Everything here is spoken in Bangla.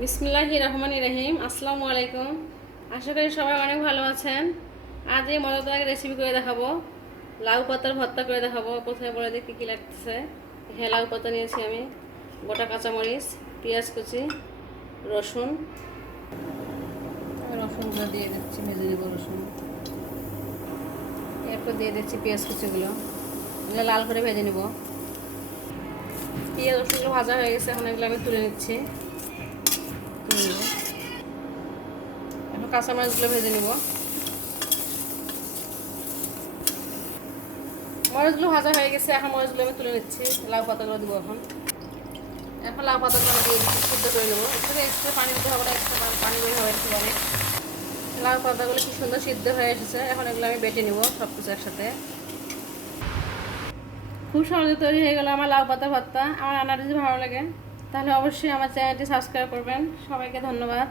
বিসমিল্লাহির রহমানির রহিম। আসসালামু আলাইকুম। আশা করি সবাই অনেক ভালো আছেন। আজ এই মজাদার রেসিপি করে দেখাবো, লাউ পাতার ভর্তা করে দেখাবো। প্রথমে বলে দিই কী কী লাগতেছে। এখানে লাউ পাতা নিয়েছি আমি, গোটা কাঁচামরিচ, পেঁয়াজ কুচি, রসুন। রসুনগুলো দিয়ে দিচ্ছি, ভেজে দেবো রসুন। এরপর দিয়ে দিচ্ছি পেঁয়াজ কুচিগুলো, এগুলো লাল করে ভেজে নেব। পেঁয়াজ রসুনগুলো ভাজা হয়ে গেছে, এখন এগুলো আমি তুলে নিচ্ছি। এখন কাঁচামরিচগুলো ভেজে নিব। মরিচগুলো ভাজা হয়ে গেছে, এখন মরিচগুলো আমি তুলে নিচ্ছি। লাউ পাতাগুলো দেবো এখন লাউ পাতাগুলো আমি দিয়ে সিদ্ধ করে নেবো। এখানে এক্সট্রা পানি দিতে হবে না, এক্সট্রা পানি বের হবে একটু অনেক। লাউ পাতাগুলো কি সুন্দর সিদ্ধ হয়ে এসেছে, এখন এগুলো আমি বেটে নিব সব কিছু একসাথে। খুব সহজে তৈরি হয়ে গেল আমার লাউ পাতা ভর্তা। আমার রান্নাটা যদি ভালো লাগে তাহলে অবশ্যই আমার চ্যানেলটি সাবস্ক্রাইব করবেন। সবাইকে ধন্যবাদ।